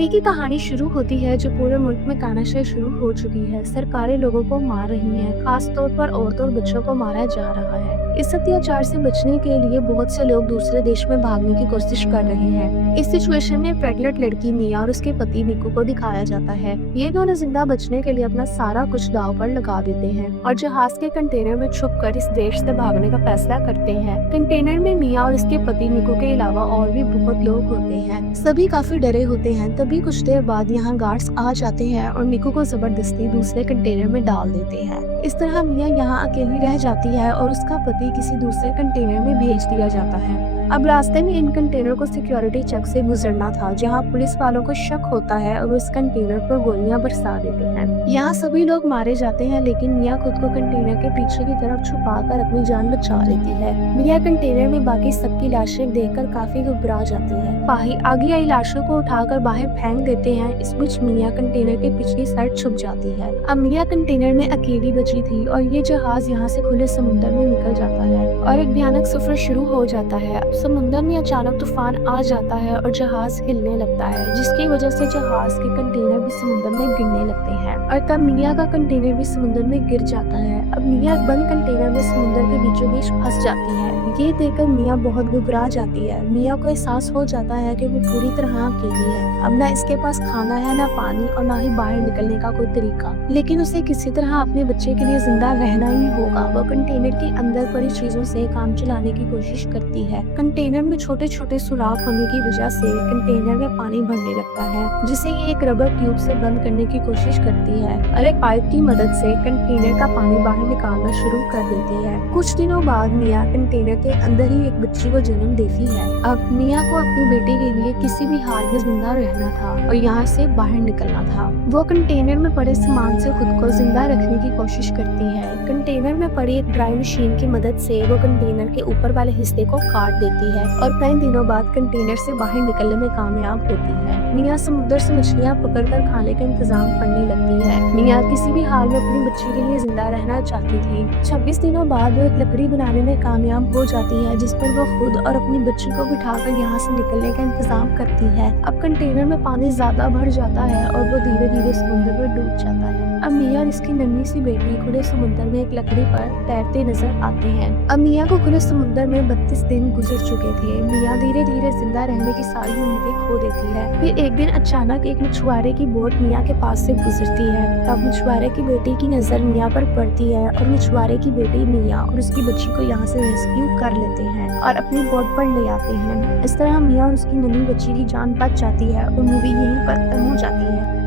Movie की कहानी शुरू होती है जो पूरे मुल्क में तानाशाही शुरू हो चुकी है। सरकारें लोगों को मार रही हैं, खास तौर पर औरतों और बच्चों को मारा जा रहा है। इस अत्याचार से बचने के लिए बहुत से लोग दूसरे देश में भागने की कोशिश कर रहे हैं। इस सिचुएशन में प्रेग्नेंट लड़की मिया और उसके पति निकू को दिखाया जाता है। ये दोनों जिंदा बचने के लिए अपना सारा कुछ दांव पर लगा देते हैं और जहाज के कंटेनर में छुपकर इस देश से भागने का फैसला करते हैं। कंटेनर में मिया और उसके पति निकू के अलावा और भी बहुत लोग होते हैं। सभी काफी डरे होते हैं। तभी कुछ देर बाद यहाँ गार्ड्स आ जाते हैं और निकू को जबरदस्ती दूसरे कंटेनर में डाल देते हैं। इस तरह मिया यहाँ अकेली रह जाती है और उसका पति किसी दूसरे कंटेनर में भेज दिया जाता है। अब रास्ते में इन कंटेनर को सिक्योरिटी चेक से गुजरना था, जहां पुलिस वालों को शक होता है और वो इस कंटेनर पर गोलियां बरसा देते हैं। यहाँ सभी लोग मारे जाते हैं, लेकिन मिया खुद को कंटेनर के पीछे की तरफ छुपाकर अपनी जान बचा लेती है। मिया कंटेनर में बाकी सबकी लाशें देखकर काफी घबरा जाती है। फाही आगे आई लाशों को उठाकर बाहर फेंक देते हैं। इस बीच मिया कंटेनर के पिछली साइड छुप जाती है। अब मिया कंटेनर में अकेली बची थी और ये जहाज यहाँ से खुले समुद्र में निकल जाता है और एक भयानक सफर शुरू हो जाता है। समुद्र में अचानक तूफान आ जाता है और जहाज हिलने लगता है, जिसकी वजह से जहाज के कंटेनर भी समुद्र में गिरने लगते हैं और तब मिया का कंटेनर भी समुद्र में गिर जाता है। अब मिया बंद कंटेनर में समुद्र के बीचों बीच फंस जाती है। ये देखकर मिया बहुत घबरा जाती है। मिया को एहसास हो जाता है कि वो पूरी तरह अकेली है। अब ना इसके पास खाना है, ना पानी और ना ही बाहर निकलने का कोई तरीका। लेकिन उसे किसी तरह अपने बच्चे के लिए जिंदा रहना ही होगा। वो कंटेनर के अंदर पड़ी चीजों से काम चलाने की कोशिश करती है। कंटेनर में छोटे छोटे सुराख होने की वजह से कंटेनर में पानी भरने लगता है, जिसे ये एक रबर ट्यूब से बंद करने की कोशिश करती है और एक पाइप की मदद से कंटेनर का पानी बाहर निकालना शुरू कर देती है। कुछ दिनों बाद मिया कंटेनर के अंदर ही एक बच्ची को जन्म देती है। अब मिया को अपनी बेटी के लिए किसी भी हाल में जिंदा रहना था और यहाँ से बाहर निकलना था। वो कंटेनर में पड़े सामान से खुद को जिंदा रखने की कोशिश करती है। कंटेनर में पड़ी एक ड्राई मशीन की मदद से वो कंटेनर के ऊपर वाले हिस्से को काट देती है और कई दिनों बाद कंटेनर से बाहर निकलने में कामयाब होती है। मिया समुद्र से मछलियाँ पकड़कर खाने का इंतजाम करने लगती है। मिया किसी भी हाल में अपनी बच्ची के लिए जिंदा रहना चाहती थी। 26 दिनों बाद वो एक लकड़ी बनाने में कामयाब हो जाती है, जिस पर वो खुद और अपनी बच्ची को बिठाकर यहाँ से निकलने का इंतजाम करती है। अब कंटेनर में पानी ज्यादा भर जाता है और वो धीरे धीरे समुद्र में डूब जाता है। अब मिया और इसकी नन्ही सी बेटी खुले समुद्र में एक लकड़ी पर तैरते नजर आते हैं। अब मिया को खुले समुद्र में 32 दिन गुजर चुके थे। मिया धीरे धीरे जिंदा रहने की सारी उम्मीदें खो देती है। फिर एक दिन अचानक एक मछुआरे की बोट मिया के पास से गुजरती है। तब मछुआरे की बेटी की नजर मिया पर पड़ती है और मछुआरे की बेटी मिया और उसकी बच्ची को यहाँ से रेस्क्यू कर लेते हैं और अपनी बोट पर ले आते हैं। इस तरह मिया और उसकी नन्ही बच्ची की जान बच जाती है और मूवी यहीं पर खत्म हो जाती है।